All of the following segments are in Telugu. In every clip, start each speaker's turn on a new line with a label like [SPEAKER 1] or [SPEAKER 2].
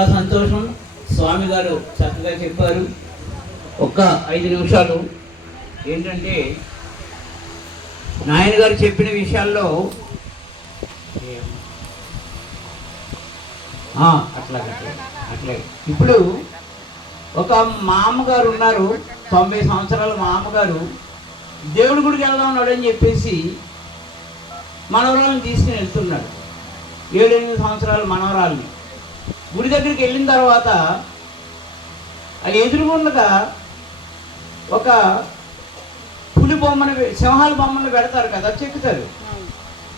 [SPEAKER 1] చాలా సంతోషం. స్వామి గారు చక్కగా చెప్పారు. ఒక్క ఐదు నిమిషాలు. ఏంటంటే నాయన గారు చెప్పిన విషయాల్లో అట్లాగే అట్లాగే, ఇప్పుడు ఒక మామగారు ఉన్నారు. తొంభై సంవత్సరాల మామగారు. దేవుడి గుడికి వెళ్దాం ఉన్నాడు అని చెప్పేసి మనవరాలను తీసుకుని వెళ్తున్నాడు. ఏడెనిమిది సంవత్సరాల మనవరాల్ని. గుడి దగ్గరికి వెళ్ళిన తర్వాత ఆ ఎదురుగుండగా ఒక పులి బొమ్మను సింహాల బొమ్మను పెడతారు కదా చెక్కుతారు.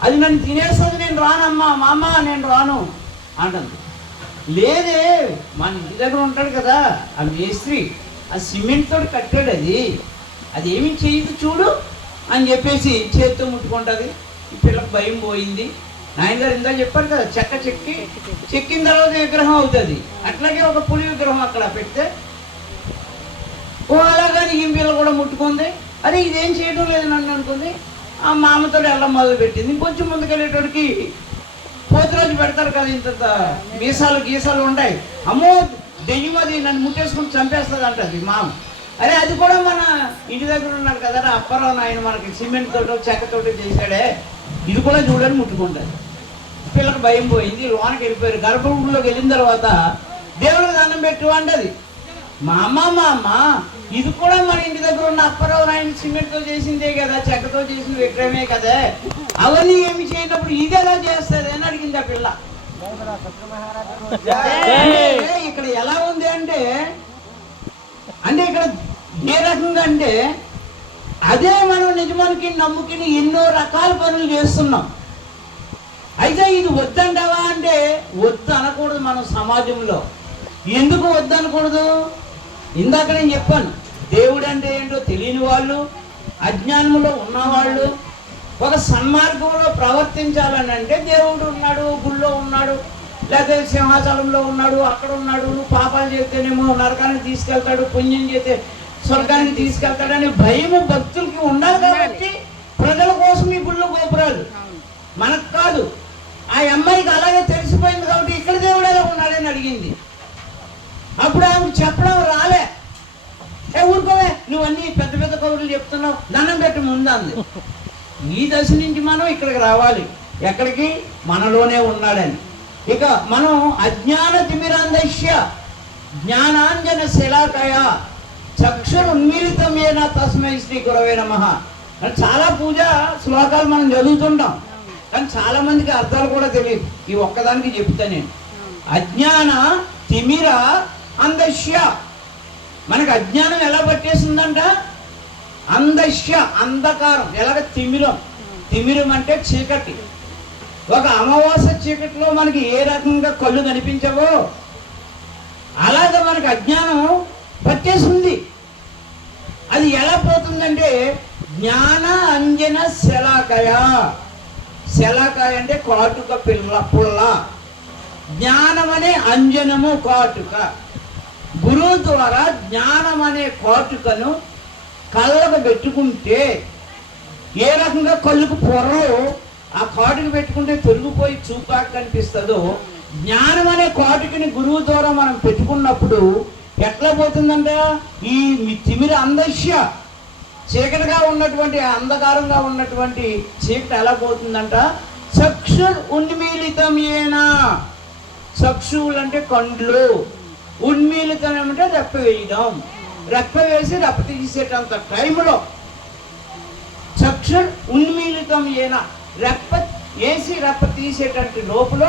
[SPEAKER 1] అది నన్ను తినేస్తుంది నేను రానమ్మా మా అమ్మ నేను రాను అంటుంది. లేదే మన ఇంటి దగ్గర ఉంటాడు కదా ఆ మేస్త్రి ఆ సిమెంట్ తోటి కట్టాడు అది. అది ఏమి చేయదు చూడు అని చెప్పేసి చేత్తో ముట్టుకుంటుంది. ఈ పిల్లకి భయం పోయింది. నాయనగారు ఇందా చెప్పారు కదా చెక్క చెక్కి చెక్కిన తర్వాత విగ్రహం అవుతుంది. అట్లాగే ఒక పులి విగ్రహం అక్కడ పెడితే ఓ అలాగని ఈ పిల్ల కూడా ముట్టుకుంది. అరే ఇదేం చేయడం లేదు నన్ను అనుకుంది. ఆ మామతో వెళ్ళడం మొదలు పెట్టింది. ఇంకొంచెం ముందుకెళ్ళేటోడికి పోతురాజు పెడతారు కదా ఇంత మీసాలు గీసాలు ఉంటాయి. అమ్మో దెయ్యం అది నన్ను ముట్టేసుకుని చంపేస్తుంది అంటది మామ. అరే అది కూడా మన ఇంటి దగ్గర ఉన్నాడు కదా అప్పారావు ఆయన మనకి సిమెంట్ తోటో చెక్కతోటో చేశాడే. ఇది కూడా చూడని ముట్టుకుంటుంది. పిల్లకి భయం పోయింది లోనకి వెళ్ళిపోయారు. గర్భగుడిలోకి వెళ్ళిన తర్వాత దేవుడికి దండం పెట్టు అంటది. మా అమ్మ మా అమ్మ ఇది కూడా మన ఇంటి దగ్గర ఉన్న అప్పారావు నాయన సిమెంట్తో చేసిందే కదా చెక్కతో చేసిన విగ్రహమే కదా. అవన్నీ ఏమి చేయనప్పుడు ఇది ఎలా చేస్తుంది అని అడిగింది ఆ పిల్ల. ఇక్కడ ఎలా ఉంది అంటే అంటే ఇక్కడ ఏ రకంగా అంటే అదే మనం నిజమానికి నమ్ముకుని ఎన్నో రకాల పనులు చేస్తున్నాం. అయితే ఇది వద్దంటావా అంటే వద్దు అనకూడదు మనం సమాజంలో. ఎందుకు వద్దు అనకూడదు ఇందాక నేను చెప్పాను దేవుడు అంటే ఏంటో తెలియని వాళ్ళు అజ్ఞానంలో ఉన్నవాళ్ళు ఒక సన్మార్గంలో ప్రవర్తించాలని అంటే దేవుడు ఉన్నాడు గుళ్ళో ఉన్నాడు లేకపోతే సింహాచలంలో ఉన్నాడు అక్కడ ఉన్నాడు నువ్వు పాపాలు చేస్తేనేమో నరకానికి తీసుకెళ్తాడు పుణ్యం చేస్తే స్వర్గానికి తీసుకెళ్తాడని భయము భక్తులకి ఉండాలి కాబట్టి ప్రజల కోసం ఈ గుళ్ళు గోపురాలు. మనకు కాదు. అమ్మాయికి అలాగే తెలిసిపోయింది కాబట్టి ఇక్కడ దేవుడు ఎలా ఉన్నాడని అడిగింది. అప్పుడు ఆమెకు చెప్పడం రాలే. ఏ ఊరుకోవే నువ్వు అన్ని పెద్ద పెద్ద కబుర్లు చెప్తున్నావు దండం పెట్టి ముందంది. నీ దశ నుంచి మనం ఇక్కడికి రావాలి. ఎక్కడికి? మనలోనే ఉన్నాడని. ఇక మనం అజ్ఞాన తిమిరాందశ్య జ్ఞానాంజన శిలాకయ చక్షురున్మిలితమైన తస్మై శ్రీ గురవే నమ. చాలా పూజ శ్లోకాలు మనం చదువుతుంటాం. కానీ చాలా మందికి అర్థాలు కూడా తెలియదు. ఈ ఒక్కదానికి చెప్తా నేను. అజ్ఞాన తిమిర అందశ్య మనకు అజ్ఞానం ఎలా పట్టేసిందంట? అందశ్య అంధకారం. ఎలాగ? తిమిరం. తిమిరం అంటే చీకటి. ఒక అమావాస్య చీకటిలో మనకి ఏ రకంగా కళ్ళు కనిపించవో అలాగే మనకు అజ్ఞానం పట్టేసింది. అది ఎలా పోతుందంటే జ్ఞాన అంజన శలాకయ. శలాకాయ అంటే కాటుక పిల్ల పుల్ల. జ్ఞానం అనే అంజనము కాటుక. గురువు ద్వారా జ్ఞానం అనే కాటుకను కళ్ళకు పెట్టుకుంటే ఏ రకంగా కళ్ళుకు పొర్రలు ఆ కాటుకు పెట్టుకుంటే తొలగిపోయి చూపాక కనిపిస్తుందో జ్ఞానం అనే కాటుకని గురువు ద్వారా మనం పెట్టుకున్నప్పుడు ఎట్లా పోతుందంట? ఈ మీ తిమిర అందశ్య చీకటిగా ఉన్నటువంటి అంధకారంగా ఉన్నటువంటి చీకటి ఎలా పోతుందంట? చక్షు ఉన్మీలితం ఏనా? చక్షువులు అంటే కండ్లు. ఉన్మీలితం ఏమంటే రెప్ప వేయడం రెప్ప వేసి రెప్ప తీసేటంత టైంలో చక్షు ఉన్మీలితం ఏనా? రెప్ప వేసి రెప్ప తీసేటట్టు లోపల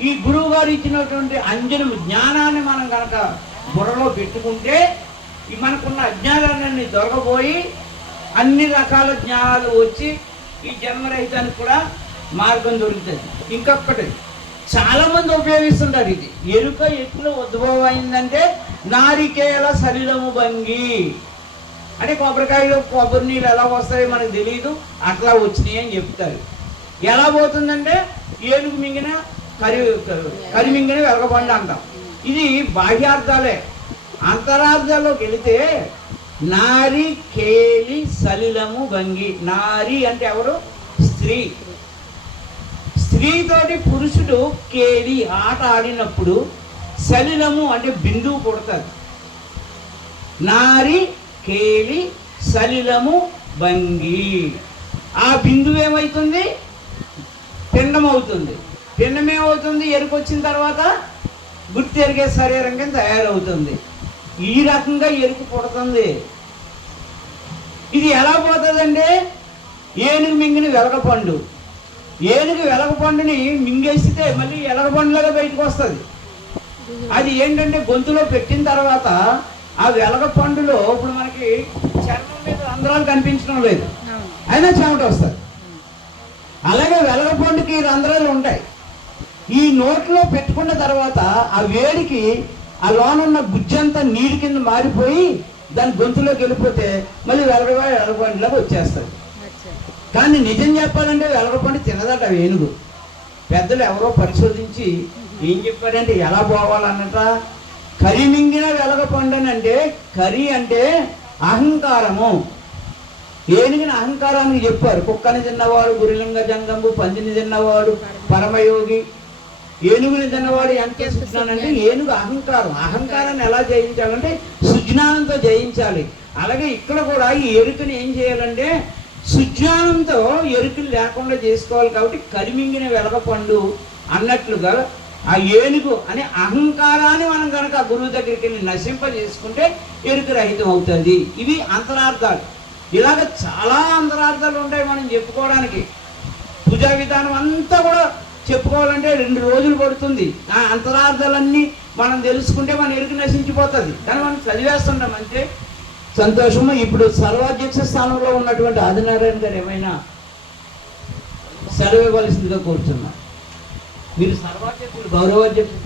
[SPEAKER 1] ఈ గురువు గారు ఇచ్చినటువంటి అంజనం జ్ఞానాన్ని మనం కనుక బుర్రలో పెట్టుకుంటే మనకున్న అజ్ఞానాన్ని దొరకబోయి అన్ని రకాల జ్ఞానాలు వచ్చి ఈ జన్మరహితానికి కూడా మార్గం దొరుకుతుంది. ఇంకొకటి చాలామంది ఉపయోగిస్తుంటారు ఇది. ఎరుక ఎట్లు ఉద్భవం అయిందంటే నారికేల శరీరము భంగి. అంటే కొబ్బరికాయలు కొబ్బరి నీళ్ళు ఎలా వస్తాయో మనకు తెలియదు అట్లా వచ్చినాయి అని చెప్తారు. ఎలా పోతుందంటే ఏనుగు మింగిన కరి కరి మింగిన వెలగబండి అంటాం. ఇది బాహ్యార్థాలే. అంతరార్థాల్లోకి వెళితే నారి కేలి సలిలము భంగి నారి అంటే ఎవరు? స్త్రీ. స్త్రీతోటి పురుషుడు కేలి ఆట ఆడినప్పుడు సలిలము అంటే బిందువు కొడతారు నారి కేలి సలిలము భంగి ఆ బిందువు ఏమవుతుంది? పిండం అవుతుంది పిండం ఏమవుతుంది తర్వాత గుర్తు ఎరిగే శరీరం కింద తయారవుతుంది. ఈ రకంగా ఎరుకు పుడుతుంది. ఇది ఎలా పోతుందండి? ఏనుగు మింగిన వెలగపండు ఏనుగు వెలగపండుని మింగేస్తే మళ్ళీ ఎలగపండులాగా బయటకు వస్తుంది. అది ఏంటంటే గొంతులో పెట్టిన తర్వాత ఆ వెలగపండులో ఇప్పుడు మనకి చర్మం మీద రంధ్రాలు కనిపించడం లేదు. అయినా చెమట వస్తుంది. అలాగే వెలగపండుకి రంధ్రాలు ఉంటాయి. ఈ నోట్లో పెట్టుకున్న తర్వాత ఆ వేడికి ఆ లోనున్న గుజ్జంతా నీరు కింద మారిపోయి దాని గొంతులోకి వెళ్ళిపోతే మళ్ళీ వెలగ వెలగపండులాగా వచ్చేస్తుంది కానీ నిజం చెప్పాలంటే వెలగపండు తినదట ఏనుగు. పెద్దలు ఎవరో పరిశోధించి ఏం చెప్పారంటే ఎలా పోవాలన్నట కరి మింగిన వెలగపండు అంటే కరి అంటే అహంకారము. ఏనుగుని అహంకారానికి చెప్పారు. కుక్కని తిన్నవాడు గురిలింగ జంగంబు పందిని తిన్నవాడు పరమయోగి. ఏనుగుని తిన్నవాడు ఎంత చేస్తున్నానంటే ఏనుగు అహంకారం. అహంకారాన్ని ఎలా జయించాలంటే సుజ్ఞానంతో జయించాలి. అలాగే ఇక్కడ కూడా ఈ ఎరుకని ఏం చేయాలంటే సుజ్ఞానంతో ఎరుకలు లేకుండా చేసుకోవాలి కాబట్టి కరిమింగిన వెలగపండు అన్నట్లుగా ఆ ఏనుగు అనే అహంకారాన్ని మనం కనుక ఆ గురువు దగ్గరికి వెళ్ళి నశింప చేసుకుంటే ఎరుకు రహితం అవుతుంది. ఇవి అంతరార్థాలు. ఇలాగ చాలా అంతరార్థాలు ఉంటాయి మనం చెప్పుకోవడానికి. పూజా విధానం అంతా కూడా చెప్పుకోవాలంటే రెండు రోజులు పడుతుంది. ఆ అంతరార్థాలన్నీ మనం తెలుసుకుంటే మన ఎరుకు నశించిపోతుంది. కానీ మనం చదివేస్తుంటాం అంటే సంతోషము. ఇప్పుడు సర్వాధ్యక్ష స్థానంలో ఉన్నటువంటి ఆదినారాయణ గారు ఏమైనా సెలవు ఇవ్వవలసిందిగా కోరుతున్నాం మీరు సర్వాధ్యక్షులు గౌరవాధ్యక్షులు